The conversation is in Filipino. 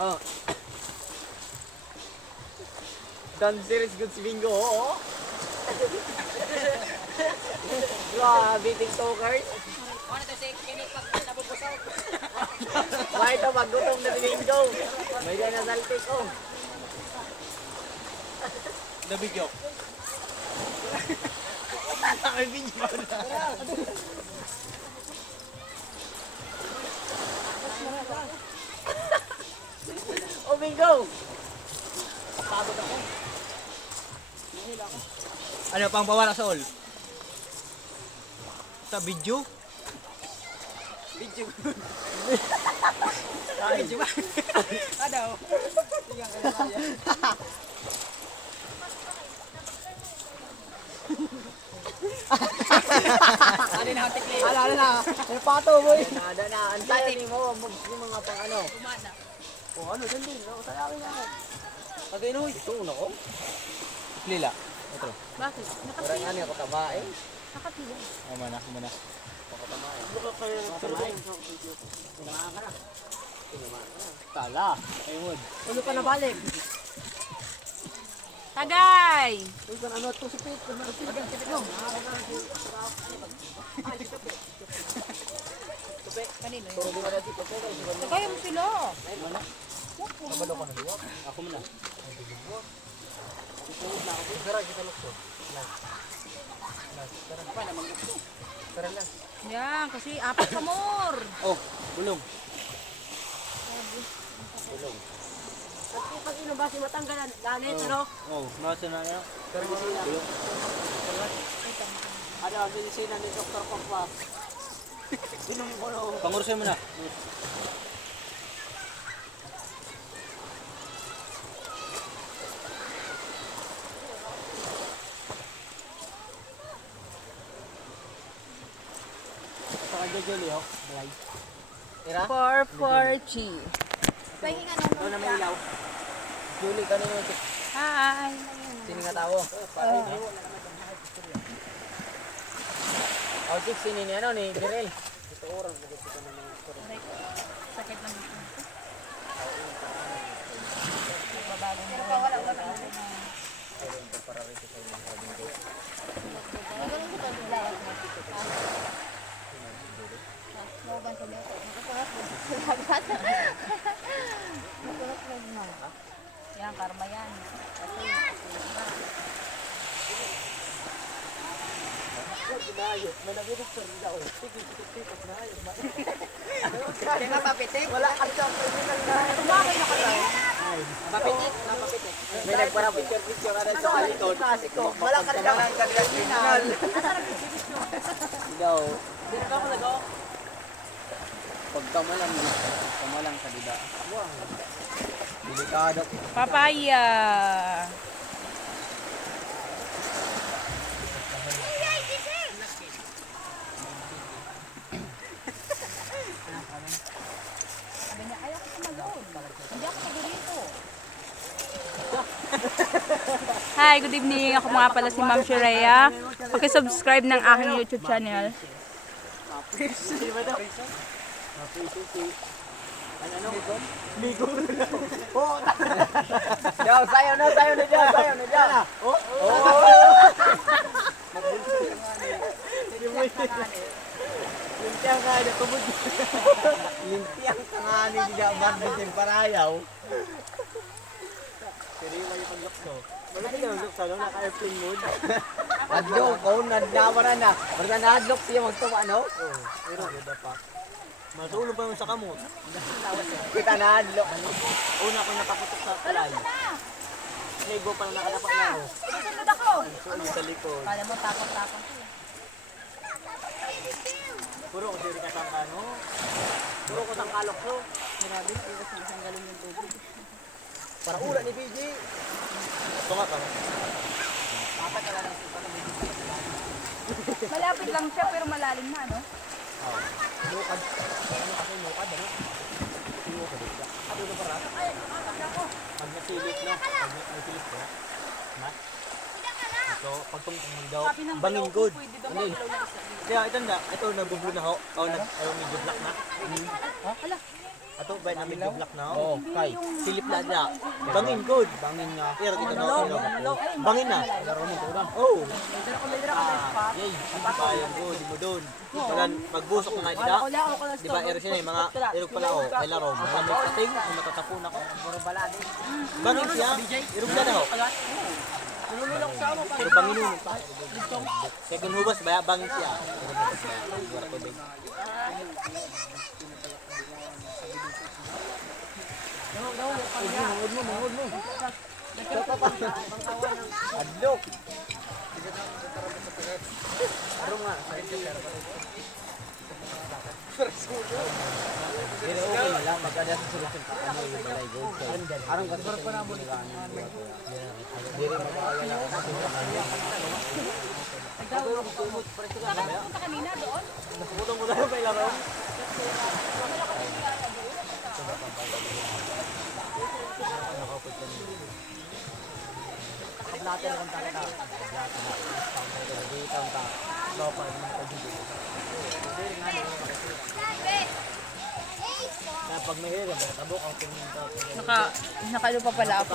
Oh. Dancer is good si Bingo, oo. Grabe, tiktokers. Ano to si Kinik pag nabubusaw? May ito, maggutom na si Bingo. May gana saltik, oh. Nabigyo. May video na. Oh, Bingo! Ano pang bawala sa all? Sa video? Video. Medyo ba? Ano? Ano na ang tikli? Ala, ala na. May pato, boy. Nada na. Antayan ni mo. Mag, yung mga pang ano. Kumana. O ano, dyan din. No? Sayawin na. Pag-inuwi. Ito, nako. Lila. Ito. Bakit? Parang ano ako taba eh. Nakapila. Oh, mana, mana. Tala. Ayun. Ano pa nabalik? Tagay! Uy, kan ano to si Pete? Ano si Pete? No. Kanino yun? Tagay mo sila. Kabalo ka na diwa? Ako muna. Tara, kita lukso. Tara lang. Yan, kasi apat ka more. Oh, bulong. At kung pag ino ba si matanggalan, ganit, ano? Oh, nasa na yan. Tara mo sila. Ano, ang binisina ni Dr. Pagpa. Inom ko no. Pangurusin mo na. Oh. Balay. Tira? 440. Pahinga na Doon na may ilaw. Julie, kanino ito? Hi. Sino nga tao? Oh, chicks, sino ni ano ni Jirel? Ito oras, maganda ka naman. Sakit ng gusto. Yan, karma yan. Kasi, Kaya nga papitik? Wala pwede lang na. Tumakay na kayo. Papitik? Napapitik. May nagpara picture-picture ka na sa kaliton. Wala ka siya. Wala ka siya. Daw. Sino ka ko nagawa? Pagkamalang, pagkamalang sa dida. Delikado. Papaya. Sabi niya, ayaw ko tumagod. Hindi ako paborito. Hi, good evening. Ako mga pala si Ma'am Shireya. Pakisubscribe ng aking YouTube channel. Ba daw? Ano ano? Ligo. Oo. Daw, sayo na, sayo na dyan, sayo na dyan. Oh. Oh. Limpiang ka na tubod. Limpiang ka ni Barbitin Parayaw. Siriwa yung paglukso. Wala ka yung lukso, no? Naka-airplane mode. Adlok, oh, nadnawara na. Basta na-adlok siya magtuwa, no? Oo, pero ganda pa. Masulo pa yung sa kamot. Kita na-adlok. Una ko nakaputok sa kalay. Lego pa lang nakadapat na ako. Sunod ako. Sulo sa likod. Kala mo tapang-tapang ko. Puro ko siri ka sang kano. Puro ko sang kalok, no? Grabe, iwas ng isang galon yung tubig. Para ulan ni BJ. Tunga ka. Dapat ka lang BJ. Malapit lang siya pero malalim na, no? Lukad. Ano kasi lukad, ano? Lukad. Ano na para? Pag nasilip na. Pag nasilip na. Na? Ito, pagtungtong mo daw. Bangin ko, good. Ano yun? na. Kaya ito na, ito nagublo na ako. Oh, nag, ayaw medyo black na. Hala, At to, bay na medyo black na. Oo, kay. Silip na niya. Bangin good. Bangin nga. Iro dito na. iro. Bangin na. Oh. Ah, yay. Bayang good, di mo doon. Malan pagbusok na nga nila. Di ba iro siya eh, mga iro pala oh, kay laro. Mga may kating, may matatapon ako. Bangin siya. Iro na na ho. Pero bangin nun pa. Second hubas ba bangin siya. Wala tubig. Adlok. Pero okay na lang, magkada sa solusyon pa ano yung balay gold kay. Arang kasi ko na mo ni Diri magkaya lang sa Nakutong mo na yung may laro. natin kung taka ta. Dito ang ta. Lopa ng pagdito. Kaya pag may hira, tabok ang tingin ta. Naka, nakalupa pala ako.